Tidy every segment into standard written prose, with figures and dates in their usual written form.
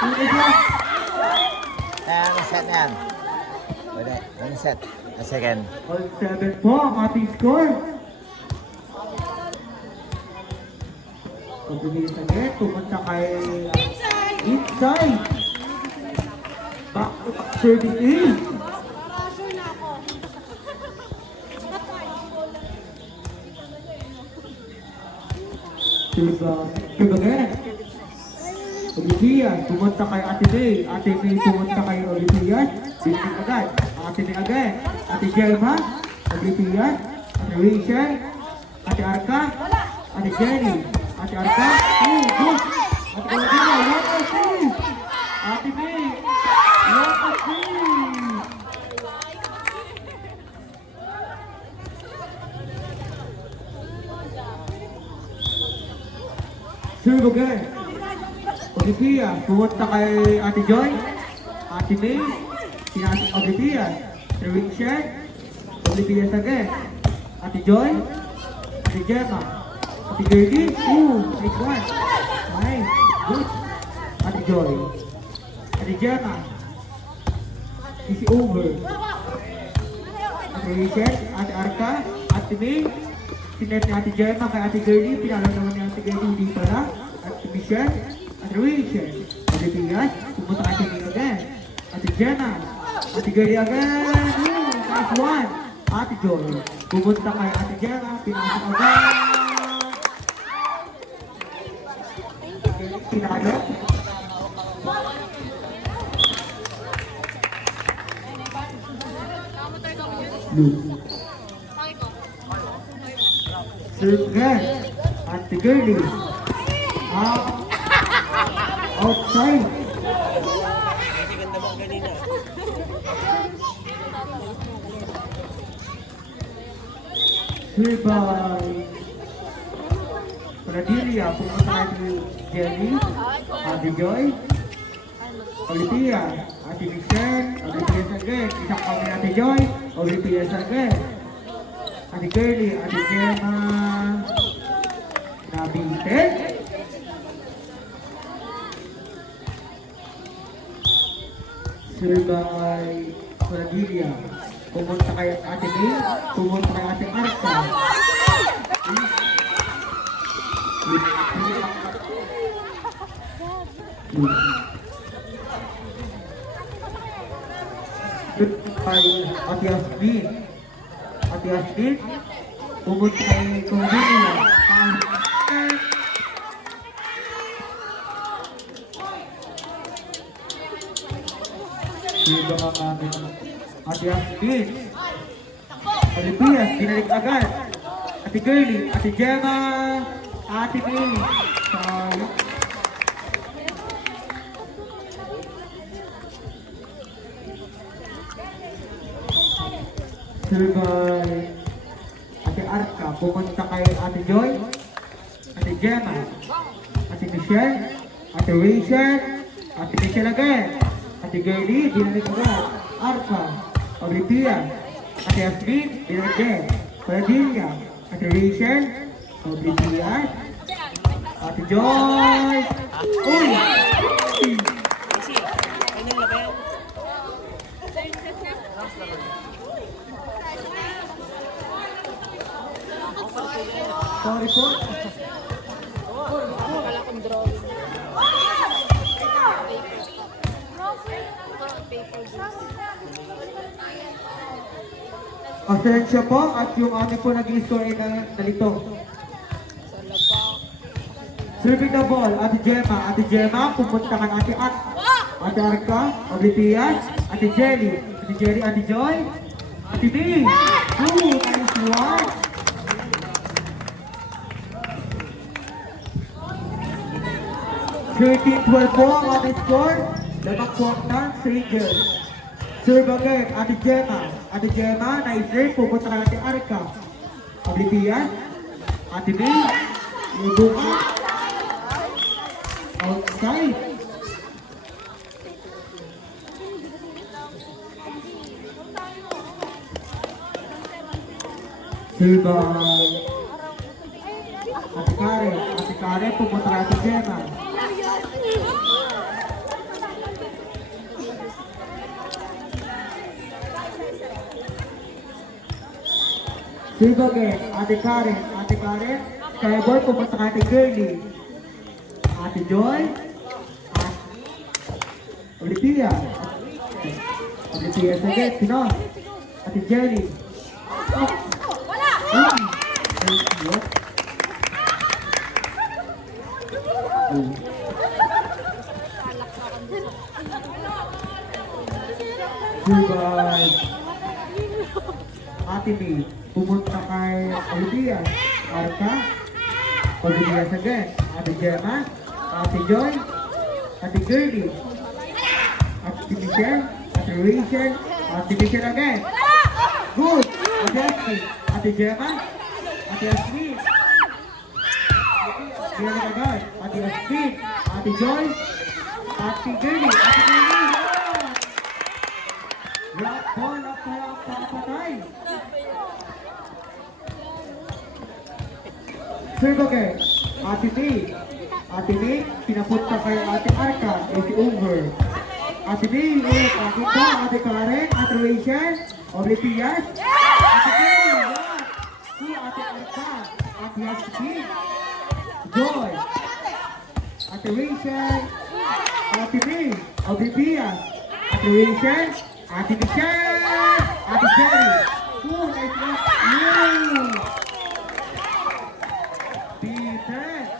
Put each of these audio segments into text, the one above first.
Ang set na yan. Pwede, ang set. A second. All 7 po ang ating score. Pagbilis agad, pumunta kay inside. Back to back serving in. Serve again. Olivia, pumunta kay Ate May. Ate May pumunta kay Olivia. Bitin agad. Ate May agad. Ate Jelma. Olivia. Ate Rachel. Ate Arca. Ate Jenny. Ate Arca. Good. Ate Olivia. What a save. Ate May. What a save. Serve again. Olivia, pumunta kay Ate Joy, Ate May, sinasing Olivia, Rachel, Olivia again, Ate Joy, Ate Gemma, Ate Gertie, nice one, nice, good, Ate Joy, Ate Gemma, easy over, Ate Rachel, Ate Arca, Ate May, sinet ni Ate Gemma kay Ate Gertie, pinalo naman ni Ate Gertie, hindi pala, Ate Michelle, Ate Rachel, Ate Pias, pumunta kay Ate May again. Ate Jenna, Ate Gary again. Nice one. Ate Joy, pumunta kay Ate Jenna, pinasok agad. Pinalo. Serve again. Ate Gary. Outside. Serve by Radilia, pumunta kay Jenny, Ate Joy, Olivia, Ate Michelle, Olivia again, isang kami Ate Joy, Olivia again, Ate Girlie, Ate Gemma, nabitin. Serve by Radilia, pumunta kay Ate May, pumunta kay Ate Arca. Kay Ate Yasmin. Ate Yasmin, pumunta kay Cornelia. Dito ang aming Ate Yasmin. Olivia, binalik agad. Ate Girlie, Ate Gemma, Ate May. Sorry. Serve by Ate Arca, pumunta kay Ate Joy, Ate Gemma, Ate Michelle, Ate Rachel, Ate Michelle again, Ate Girlie, binalik agad, Arca, Olivia, Ate Yasmin, binalik din, Cordelia, Ate Rachel, Olivia, Ate Joy, uy! Sorry po. Akala kong drawing. Pasensya po at yung aming po nag-i-score ay nalito. Serving the ball, Ate Gemma. Ate Gemma, pupunta ka Ate Ate Arca, Olivia, Ate Jelly. Ate Jelly, Ate Joy, Ate May. Nice one. Thirteen 12 po ang aming score. Lamang po ang Dance Rangers. Serve again, Ate Gemma. Ate Gemma, nice serve. Pupunta ka Ate Arca. Olivia, Ate May. Ibuka. Outside. Serve by Ate Karen, pupunta kay Ate Gemma. Serve again. Ate Karen. Ate Karen. Skyboy, pumunta ka Ate Girlie. Ate Joy. Olivia. Olivia again. Sino? Ate Jenny. What? Goodbye. Ate May, pumunta kay Olivia. Arca. Olivia again. Ate Gemma. Ate Joy. Ate Gertie. Ate Michelle. Ate Rachel. Ate Michelle again. Good. Ate Ashley. Ate Gemma. Ate Ashley. Gemma agad. Ate Ashley. Ate Joy. Ate Gertie. Ate Gertie. Rock ball up tayo ang papatay. Serve again. Ate May. Ate May, pinapunta kay Ate Arca. Is over. Ate May, ulit. Ate Ate Karen. Ate Rachel. Oblivious. Ate Jenny. What? Si Ate Arca. Ate Yasmin. Joy. Ate Rachel. Ate May. Oblivious. Ate Rachel. Ate Michelle! Ate Jenny! Oh, nice one! Yay! Defense!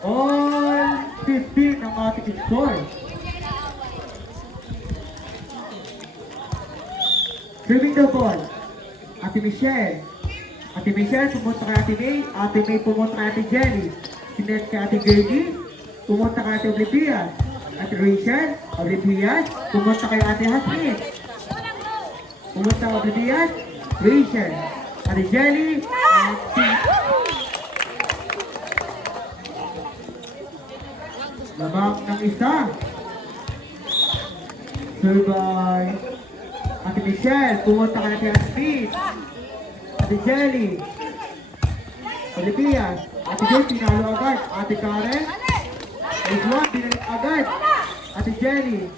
All 15 ang ating score. Serving the ball. Ate Michelle. Ate Michelle, pumunta kay Ate May. Ate May, pumunta kay Ate Jenny. Sinet kay Ate Gertie. Pumunta kay Ate Olivia. Ate Rachel, Olivia, pumunta kay Ate Hasmin. Pumunta kay Olivia, Rachel, Ate Jelly, Ate... Labak ng isa. Serve by Ate Michelle, pumunta kay Ate Hasmin. Ate Jelly, Olivia, Ate Jelly, pinalo agad. Ate Karen, is one, binalik agad. Ate Jenny.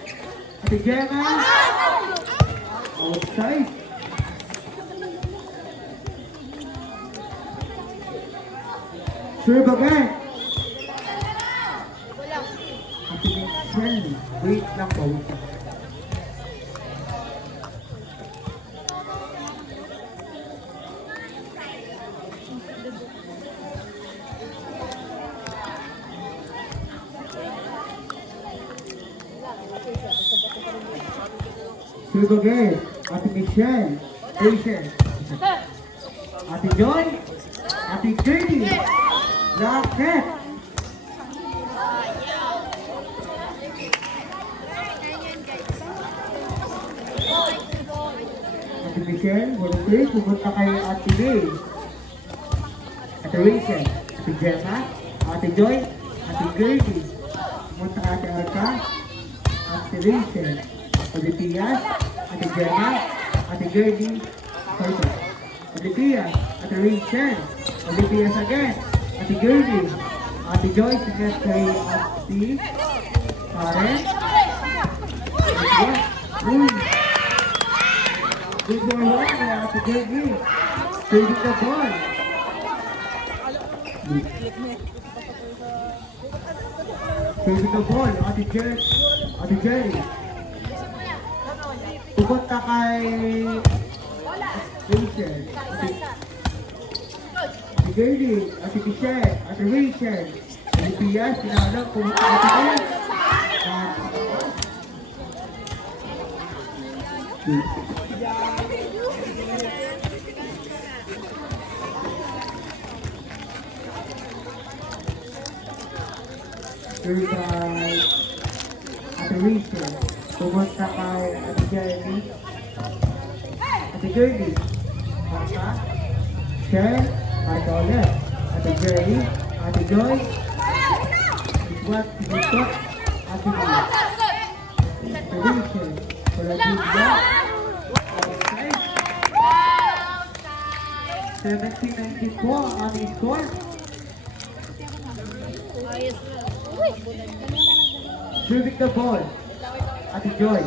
Ate Gemma. Outside. Serve again. Ate Michelle. Wait lang po. Serve again. Ate Michelle. Rachel. Ate Joy. Ate Gertie. Rocket. Ate Michelle. Volunteer. Pumunta kay Ate May. Ate Rachel. Ate Gemma. Ate Joy. Ate Gertie. Pumunta kay Ate Arca. Ate Rachel. Olivia, Ate Gemma, Ate Gertie, Olivia, Ate Rachel, Olivia again, Ate Gertie, Ate Joyce, sinet kay Ate Karen, Olivia, good for one kay Ate Gertie, saving the ball. Saving the ball, Ate Gertie. Pupunta kay Rachel, Ate Gertie, Ate Michelle, Ate Rachel, Olivia, sinalang pumunta kay Ate Rachel. Pumunta kay Ate Jenny. Ate Gertie. Marka. Shell. Marka ulit. Ate Jenny. Ate Joy. Sigwat. Sigwat. Ate May. Ate Rachel. Olivia. Okay. 17-94 ang aming score. Serving the ball. Ate Joy.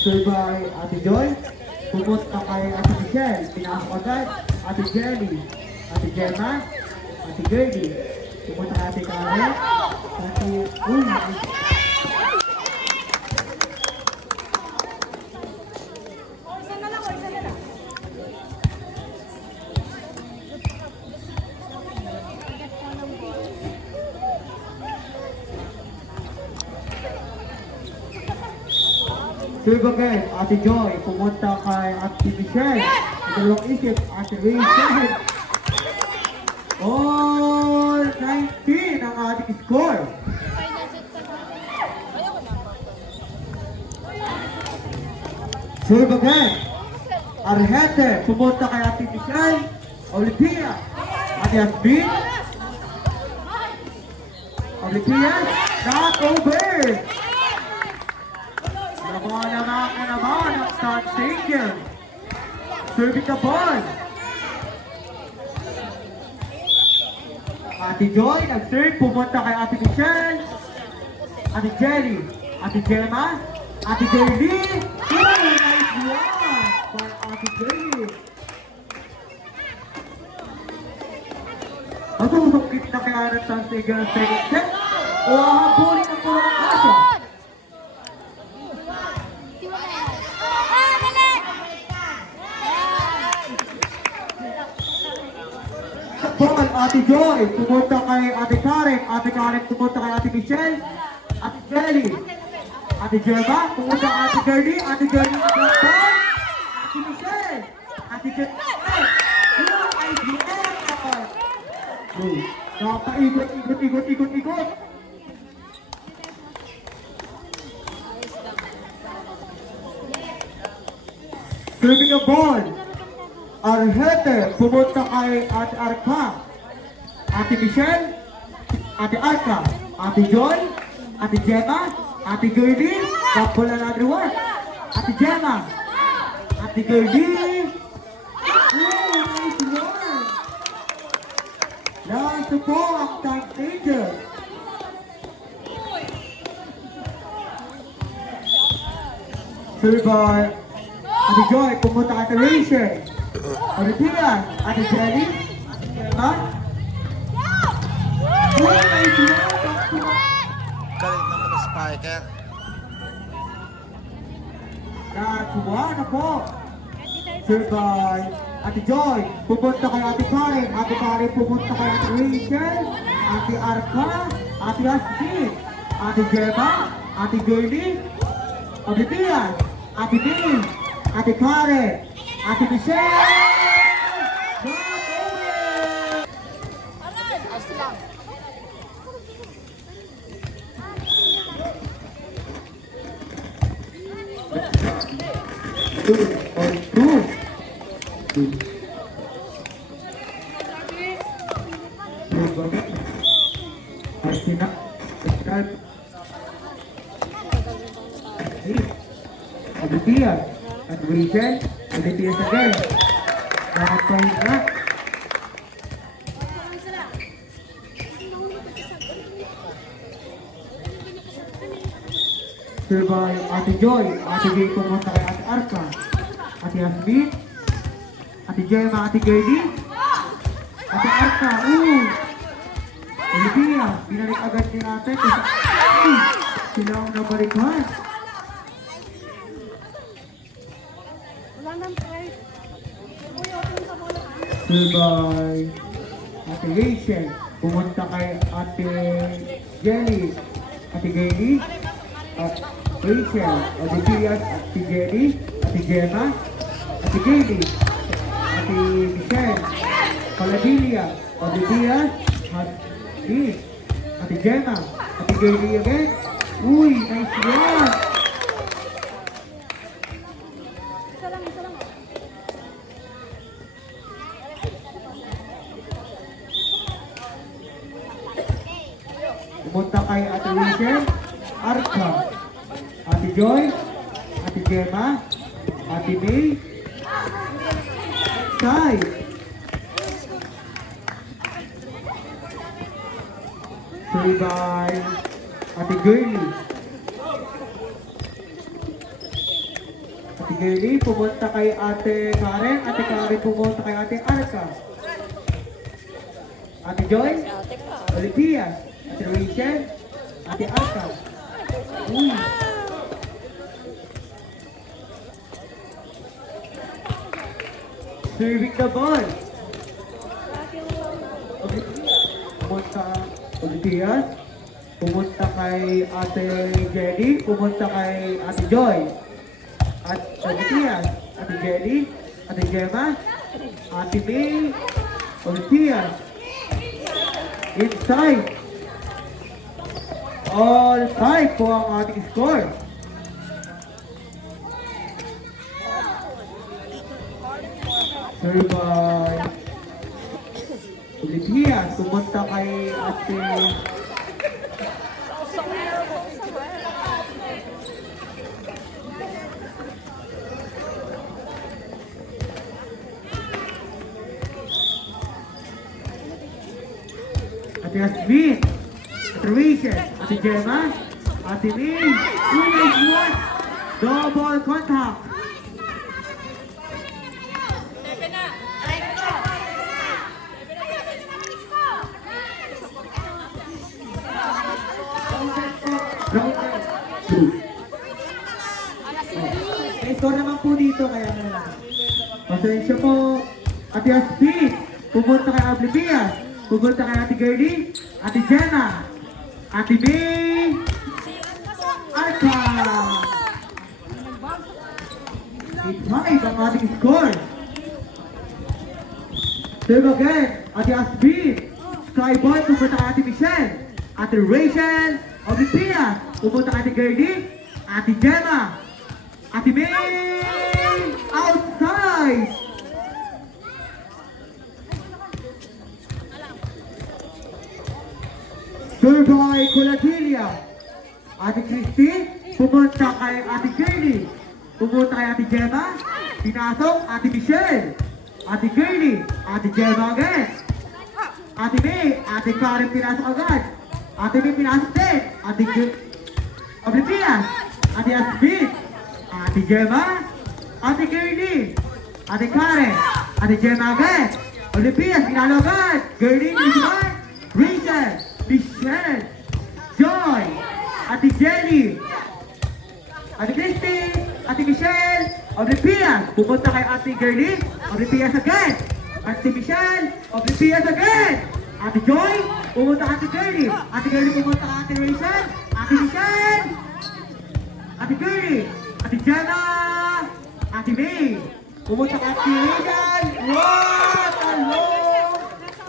Serve by Ate Joy. Pupunta kay Ate Michelle. Pinasok agad. Ate Jelly. Ate Gemma. Ate Gertie. Pupunta kay Ate Karen. Ate... Uy! Serve again, Ate Joy, pumunta kay Ate Michelle. Dalawang isip, Ate Rachel. All 19 ang ating score. Serve again, Arhete, pumunta kay Ate Michelle. Olivia, Ate Asbin. Olivia, not over. Naman ang start taken. Serving the ball. Ate Joy, nag-serve. Pumunta kay Ate Michelle. Ate Jelly. Ate Gemma. Ate Jelly. Oh, nice one. For Ate Jelly. Masusukit na kaya ng start taken ng second set. O hahabulin ang puro ng kasya. Ball, Ate Joy, pumunta kay Ate Karen. Ate Karen, pumunta kay Ate Michelle. Ate Jelly. Ate Gemma, pumunta kay Ate Gertie. Ate Gertie, ball. Ate Michelle. Ate Gemma. Ay, Nakapaikot. Serving a ball. Arhete, pumunta kay Ate Arca. Ate Michelle, Ate Arca, Ate Joy, Ate Gemma, Ate Gertie, couple another one. Ate Gemma, Ate Gertie. Oh, nice one. Last po ang time changer. Serve by Ate Joy, pumunta kay Ate Rachel. Olivia, Ate Jelly, Ate Gemma. Oh, nice one. Galing naman ng spiker. Nakuha na po. Serve by Ate Joy, pupunta kay Ate Karen. Ate Karen, pupunta kay Ate Rachel. Ate Arca, Ate Ashley, Ate Gemma, Ate Gertie, Olivia, Ate May, Ate Karen, Ate Michelle. Olivia, at Rachel, Olivia again. Nakatayin na. Serve by Ate Joy. Ate Joy pumunta kay Ate Arca. Ate Asbin. Ate Gemma, Ate Gertie. Ate Arca, Olivia, binalik agad ni Ate. Sila ang nabalikan. Serve by Ate Rachel. Pumunta kay Ate Jelly. Ate Gertie. Rachel. Olivia, Ate Jelly. Ate Gemma. Ate Gertie. Ate Michelle. Caladilia. Olivia. Ate Gemma. Ate Gertie again. Uy, nice one. Pumunta kay Ate Rachel, Arca, Ate Joy, Ate Gemma, Ate May, Sai. Serve by Ate Gertie. Girlie, pumunta kay Ate Karen. Ate Karen, pumunta kay Ate Arca. Ate Joy, Olivia, Ate Rachel, Ate Arca. Uy. Serving the ball. Pumunta Olivia. Pumunta kay Ate Jenny. Pumunta kay Ate Joy. At Olivia. Ate Jenny. Ate Gemma. Ate May. Olivia. Inside. All 5 po ang ating score. Serve by Olivia. Pumunta kay Ate Ate Asmin, Ate Rachel, Ate Gemma, Ate May. Nice one. Double contact. May score naman po dito, kaya na lang. Pasensya po. Ate Asmin, pumunta kay Olivia. Pumunta kay Ate Girlie, Ate Jenna, Ate May, Arca. 8-5 ang ating score. Serve again, Ate Asmin, Skyboy, pumunta kay Ate Michelle, Ate Rachel, Olivia, pumunta kay Ate Girlie, Ate Jenna, Ate May, outside. Serve by Colatilia. Ate Christy, pumunta kay Ate Girlie. Pumunta kay Ate Gemma. Pinasok, Ate Michelle. Ate Girlie, Ate Gemma again. Ate May, Ate Karen pinasok agad. Ate May pinasok din. Ate Olivia, Ate Asmin, Ate Gemma, Ate Girlie, Ate Karen, Ate Gemma again. Olivia, pinalo agad. Girlie, Michelle, Rachel, Michelle, Joy, Ate Jenny, Ate Christy, Ate Michelle, Olivia, pupunta kay Ate Girlie, Olivia again, Ate Michelle, Olivia again, Ate Joy, pupunta kay Ate Girlie, Ate Girlie pupunta kay Ate Rachel, Ate Michelle, Ate Girlie, Ate Jenna, Ate May, pupunta kay Ate Rachel. What a long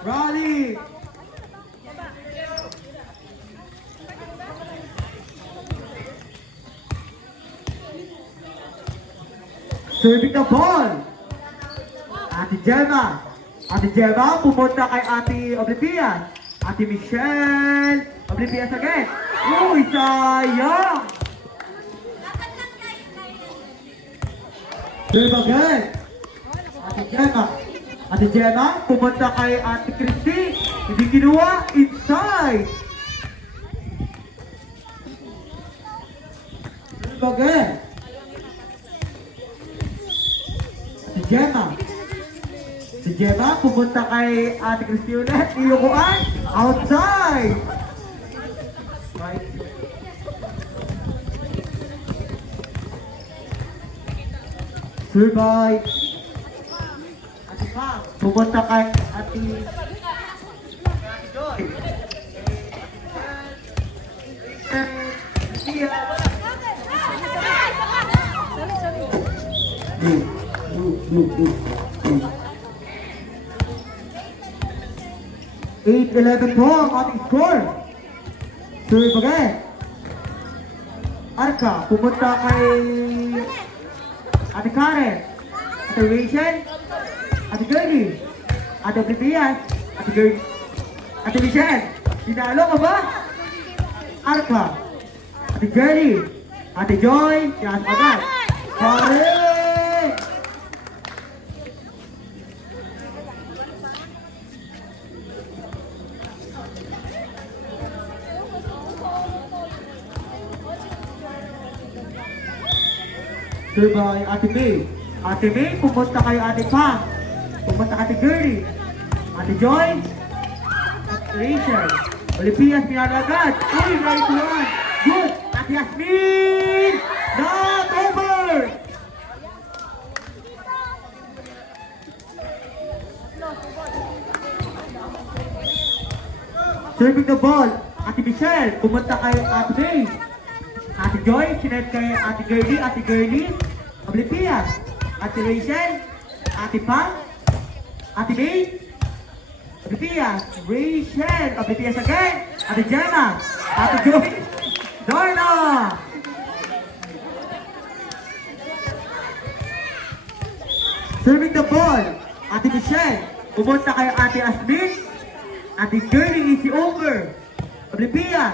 rally! Serving the ball. Ate Gemma. Ate Gemma, pumunta kay Ate Olivia. Ate Michelle. Olivia again. Uy, sayang. Serve again. Ate Gemma. Ate Gemma, pumunta kay Ate Christy. Hindi kinuha. Inside. Serve again. Si Gemma. Si Gemma, pupunta kay Ate Christy ulit. Ilukuan. Outside. Right. Survive. Ate Pam, pupunta kay Ate Joy. Eight, 11 po ang ating score. Serve again. Arca, pumunta kay Ate Karen, Ate Rachel, Ate Girlie, Ate Olivia, Ate Girlie, Ate Michelle. Sinalo ka ba? Arca, Ate Girlie, Ate Joy, Ate Agad. Karen! Serve by Ate May. Ate May, pumunta kay Ate Pam. Pumunta kay Ate Girlie. Ate Joy. At Rachel. Olipias, pinalagad. Uy, right one. Good. Ate Yasmin. Not over. Serving the ball. Ate Michelle, pumunta kay Ate May. Ate Joy, sined kay Ate Girlie, Oblivias, Ate Rachel, Ate Pam, Ate May, Oblivias, Rachel, Oblivias again, Ate Gemma, Ate Joy, Dorna! Serving the ball, Ate Michelle, pumunta kay Ate Asmin, Ate Girlie, easy over, Oblivias,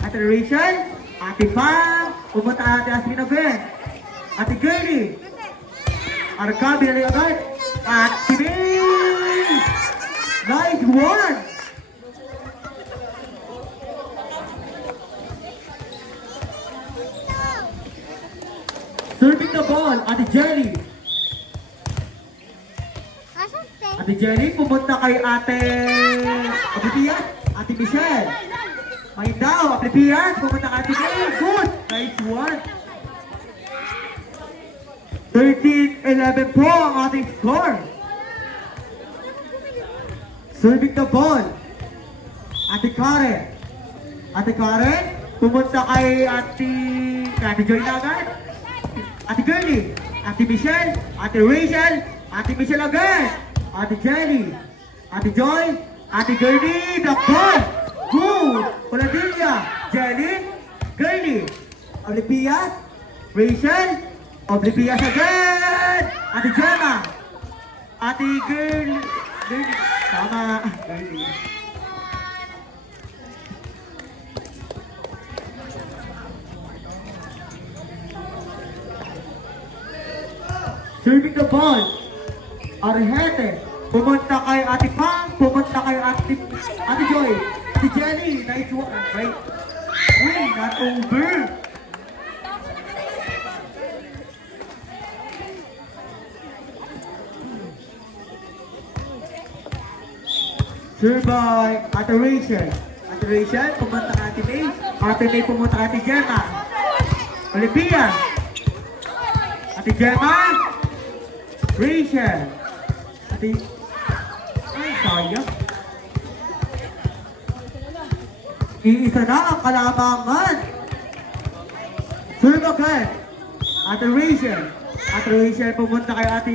Ate Rachel, Ate Pam, pumunta kay Ate Asmin again, Ate Girlie, Arka, binali agad, Ate May, nice one! Serving the ball, Ate Jelly. Ate Jelly, pumunta kay Ate Oblivias, Ate Michelle. May daw, Oblivias, pumunta kay Ate May. Good! Nice one. 13-11 po ang ating score. Serving the ball, Ate Karen. Ate Karen, pumunta kay Ate Joy na agad. Ate Girlie, Ate Michelle, Ate Rachel, Ate Michelle again, Ate Jelly, Ate Joy, Ate Girlie, the ball, good, Paladilla, Jelly, Girlie, Oblivias, Rachel, Oblivias again, Ate Gemma, Ate Girlie, tama, Girlie. Serving the ball, Arhete, pumunta kay Ate Pam, pumunta kay Ate Joy, Ate Jelly, nice one, right? Uy, not over. Serve by Ate Rachel. Ate Rachel, pumunta kay Ate May. Ate May, pumunta kay Ate Gemma. Olivia. Ate Gemma. Rachel. Ate... Ay, sayang. Iisa na ang kalamangan. Serve again. Ate Rachel. Ate Rachel, pumunta kay Ate...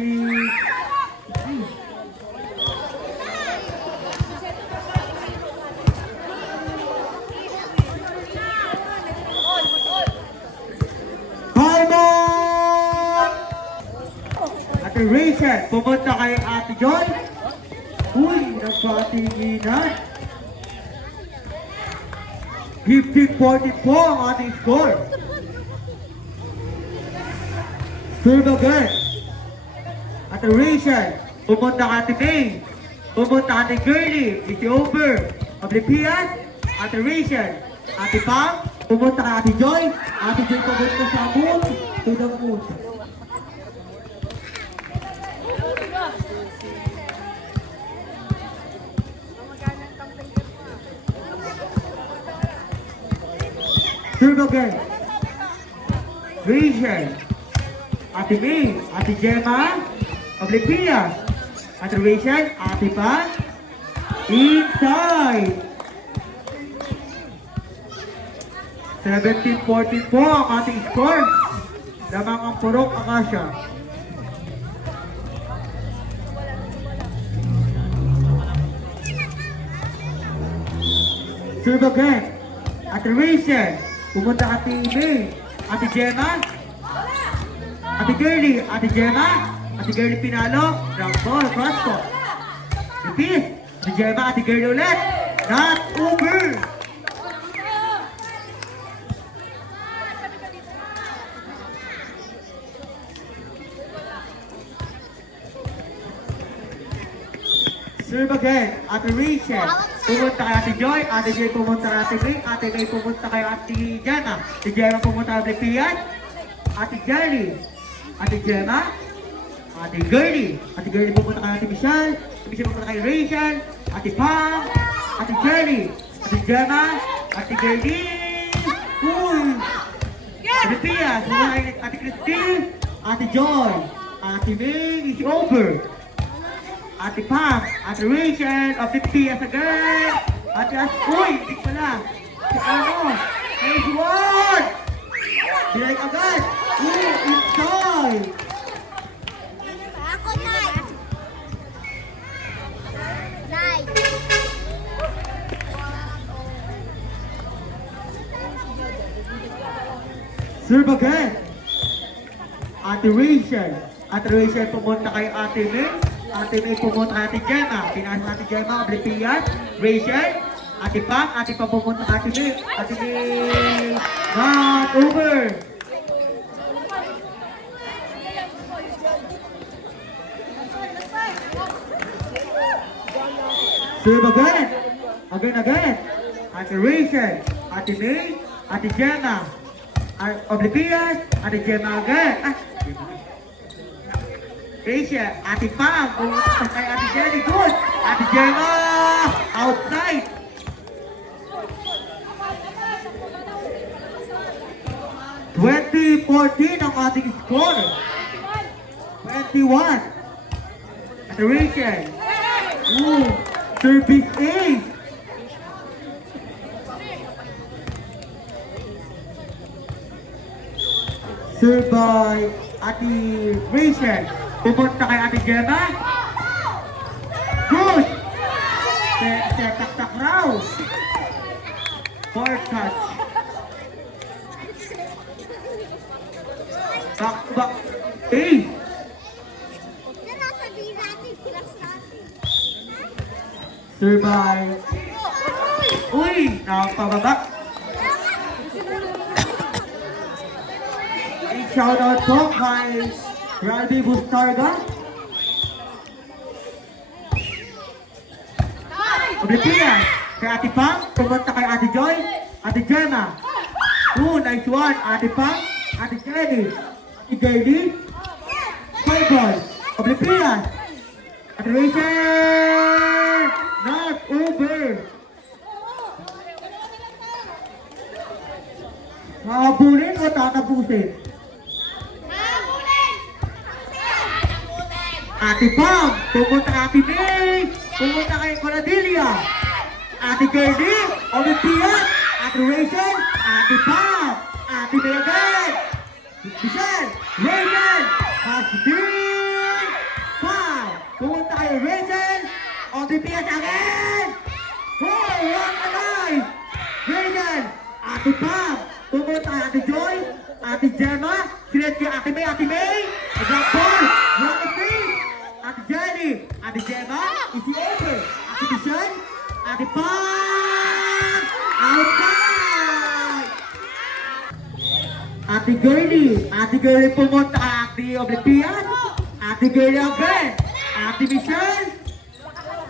Ate Rachel, pumunta kay Ate Joy. Uy, nagpatinginan. 50-40 po ang ating score. Serve again. Ate Rachel, pumunta kay Ate May. Pumunta kay Ate Girlie. It's over. Oblivias, Ate Rachel. Ate Pam, pumunta kay Ate Joy. Ate Joy pumunta sa moon. To the moon. Serve again. Rachel, Ate May, Ate Gemma, Oblivias, Ate Rachel, Ate Pam, inside. 17-14 po ang ating score. Lamang ang Purok Akasya. Serve again. Ate Rachel, pumunta Ate May, Ate Gemma, Ate Girlie, Ate Gemma, Ate Girlie pinalo, round ball, cross po. Repeat, Ate Gemma, Ate Girlie ulit, not over. Serve again, Ate Rachel, pumunta kay Ate Joy, Ate Joy pumunta kay Ate May, Ate May pumunta kay Ate Gemma, Ate Gemma pumunta kay Ate Pian, Ate Jelly, Ate Gemma, Ate Gertie. Ate Gertie pupunta kay Ate Michelle. Ate Michelle pupunta kay Rachel. Ate Pam, Ate Jenny, Ate Gemma, Ate Gertie. Uy! Ate Pia, pupunta kay Ate Christine, Ate Joy, Ate May, is over. Ate Pam, Ate Rachel, Ate Pia again. Ate uy, hindi pala. Si ano? Nice one! Direct agad! Inside! Ako na! Nay! Serve again! Ate Rachel. Ate Rachel pumunta kay Ate May. Ate May pumunta kay Ate Gemma. Pinasa Ate Gemma, oblipian. Rachel. Ate Pam. Ate Pam pumunta kay Ate May. Ate May. Not over! Serve again. Again. Ate Rachel. Ate May. Ate Gemma. Oblivious. Ate Gemma again. Rachel. Ate Pam. Pumunta kay Ate Jenny. Good. Ate Gemma. Outside. (20-14) ang ating score. 21. Ate Rachel. Ooh, service ace. Serve by Ate Rachel. Pupunta kay Ate Gemma. Good. Tak raw. Fourth touch. Back to back. Ace. Tara, sabihin natin, kilas natin. Serve by... Uy! Nakapababa. A shoutout po kay Randy Bustarga. Oblivious. Kay Ate Pam. Pumunta kay Ate Joy. Ate Gemma. Ooh, nice one. Ate Pam. Ate Jenny. Ate Gertie. Playboy. Oblivious. Ate Rachel. Not over. Habulin o tatapusin? Ate Pam, pumunta kay Ate May, pumunta kay Cordelia, Ate Gertie, Olympia, Ate Rachel, Ate Pam, Ate May again, Michelle, Rachel, Hasdin, Pam, pumunta kay Rachel, Olympia again, oh, what a night, Rachel, Ate Pam, pumunta kay Ate Joy, Ate Gemma, sinet kay Ate May, drop ball, rock the feet, Ate Jenny, Ate Gemma, easy over, Ate Michelle, Ate Pam, outside! Ate Gertie pumunta kay Ate Oblivion, Ate Gertie again, Ate Michelle,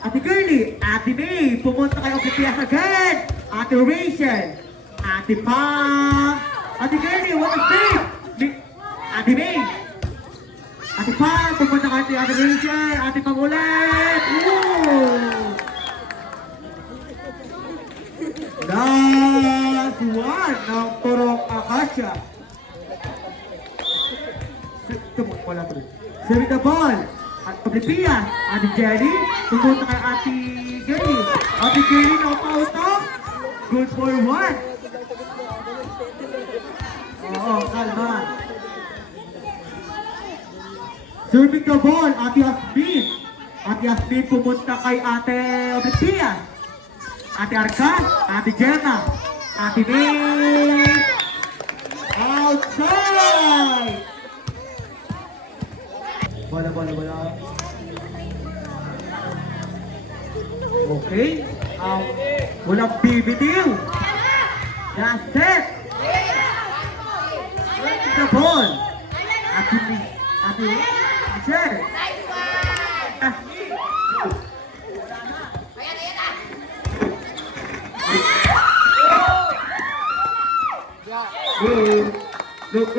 Ate Gertie, Ate May, pumunta kay Oblivion again, Ate Rachel, Ate Pam, Ate Gertie, what a save! Ate May, Ate Pam, pupunta kay Ate Rachel, Ate Pam ulit! Woo! Last one ng Turong Akasya. Wala pa rin. Serving the ball. At Oblivion, Ate Jenny, pupunta kay Ate Gertie. Ate Gertie, no out off. Good for one. Oo, kalma. Serving the ball, Ate Asmin. Ate Asmin pumunta kay Ate Oblivion. Ate Arca, Ate Gemma, Ate May. Outside! Bola. Okay. Walang bibitiw. That's it. The ball. Ate Michelle. Look.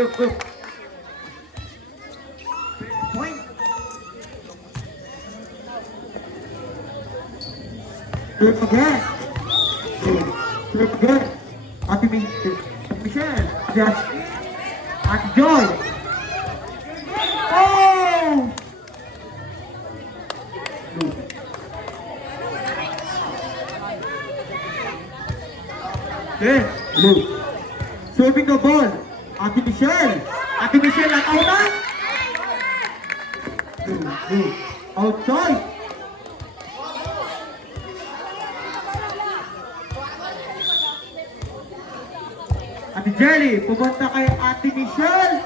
Serve again. Serve again. Ate Michelle. Jasmine. Ate Joy. Oh! Okay, Luke. Serving the ball. Ate Michelle. Ate Michelle ang outside. Luke. Outside. Ate Jelly, pumunta kay Ate Michelle,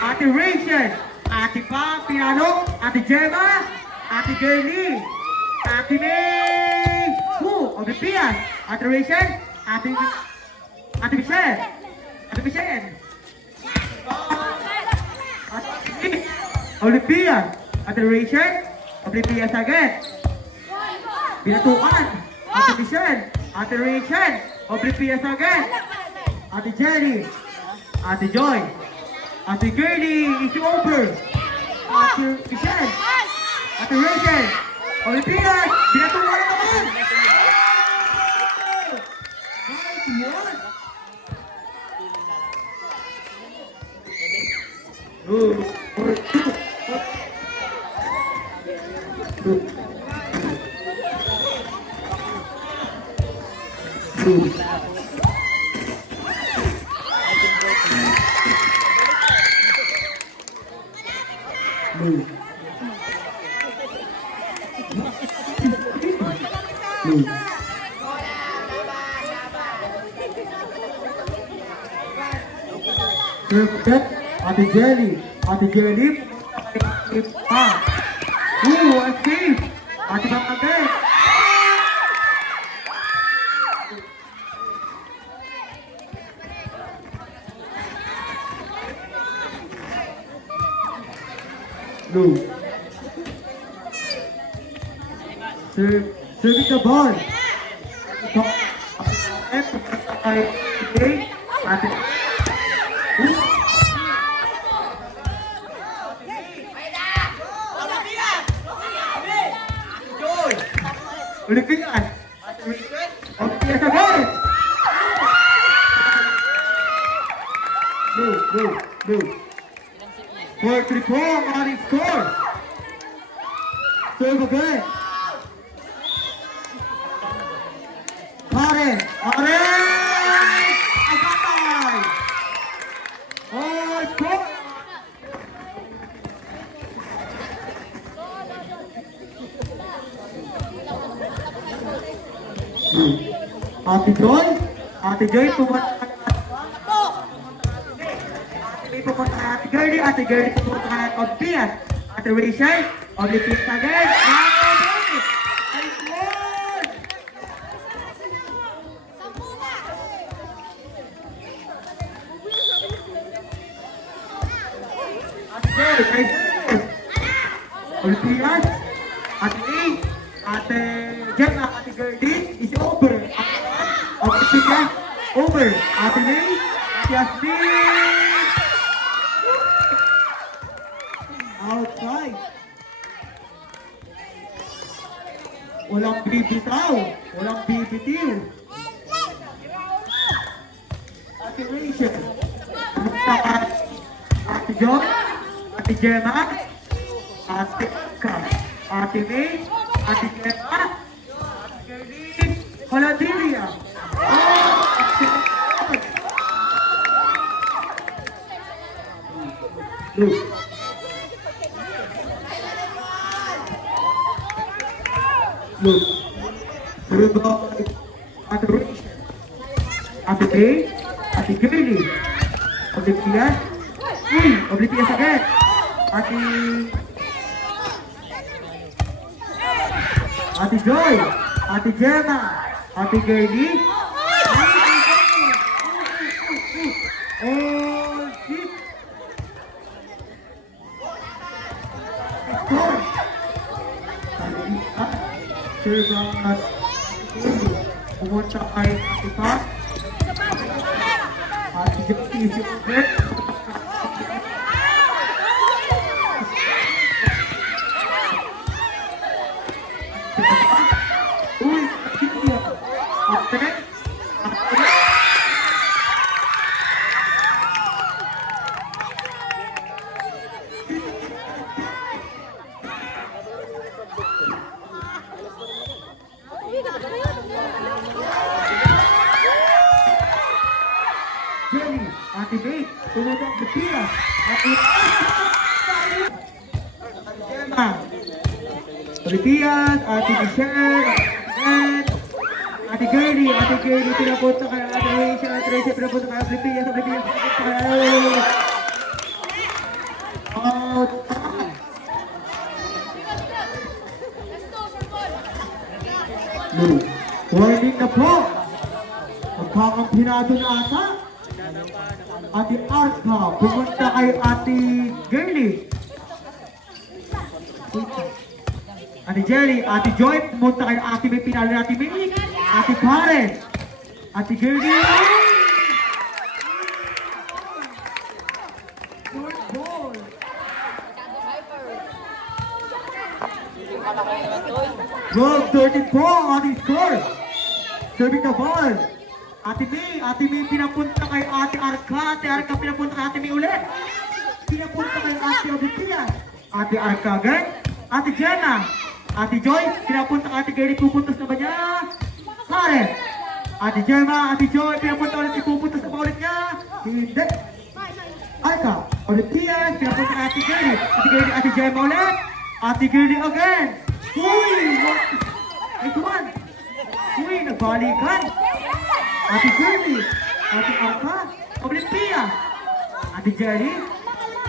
Ate Rachel, Ate Pa, Pinalo, Ate Gemma, Ate Jelly, Ate May, Ate Pia, Ate Rachel, Ate Michelle, Ate Michelle, Ate Olivia, Ate Rachel, Olivia again, Binatukan, Ate Michelle, Ate Rachel, Olivia again, Ate Jelly, Ate Joy, Ate Girlie, it's over. Ate Michelle, Ate Rachel, Olivia, binatukan naman. Ate Jelly, Ate Jelly, escape, Ate Bangagay. Serving the ball. Ate Olivia, Olivia sa ball. Blue. 4-3-4 ang score. Serve again. Karen! Agatay! Oh, score! Ate Joy, pumunta ka Ate Girlie, pumunta ka ng Obvious. Ate Rachel, Obvious again. Olympias, Ate A, Ate Gemma, Ate Gertie, is over. Olympias, over. Ate May, Ate Yasmin. Outside. Walang bibitaw, walang bibitiw. Ate Rachel, Ate John, Ate Gemma, Ate Ka, Ate May, Ate Gemma, Ate Gerlie, Hollandilia. Look. Ate Rachel, Ate May, Ate Gerlie, Oblivious, Oblivious again, Ate Joy, Ate Gemma, Ate Gerlie, all hit. Serve pumunta kay Ate Pa, Ate Joy, si Obet. Sunod ang Pilipinas. Gemma. Pilipinas, Ate Michelle, Ate Gertie, pinapunta kay Ate Rachel, pinapunta kay Pilipinas, pinapunta kay... Out. Warning na po. Magkakampinado na ata. Ate Arka, pumunta kay Ate Girlie. Ate Jelly, Ate Joy, pumunta kay Ate May, pinalo na Ate May. Ate Karen, Ate Girlie. Good ball. Good 34 on the score. Serving the ball. Ate May pinapunta kay Ate Arka pinapunta kay Ate May ulit. Pinapunta kay Ate Obitia. Ate Arka again. Ate Jenna. Ate Joy, pinapunta kay Ate Gary, pupuntos na ba niya? Karen. Ate Gemma, Ate Joy, pinapunta ulit, ipupuntos na ba ulit niya? Hindi. Arka, Obitia, pinapunta kay Ate Gary. Ate Gemma ulit. Ate Gary again. Uy! Ito man. Uy, nagbalikan. Ate Gertie, Ate Arka, Olympia, Ate Jelly,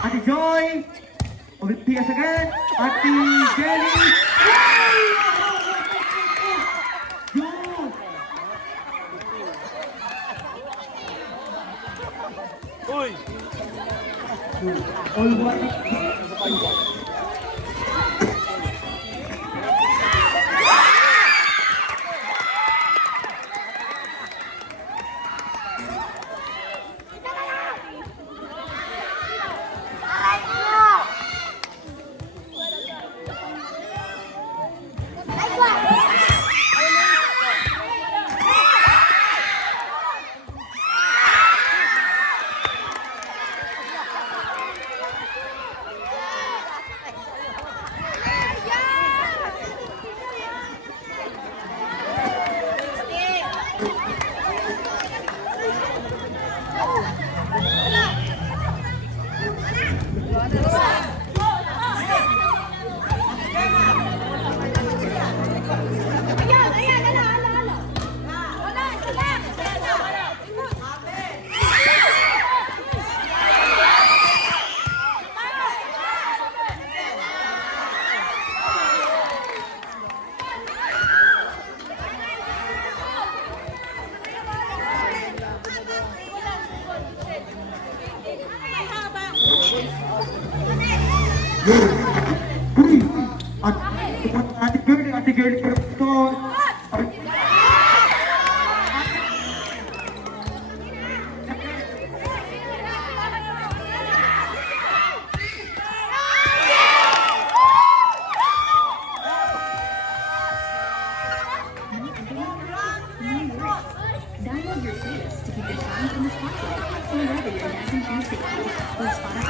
Ate Joy, Olympia again, Ate Jelly. Uy! All one. Ate Girlie, ito. Download your playlist to keep your time in the spotlight whenever you're dancing music. With Spotify.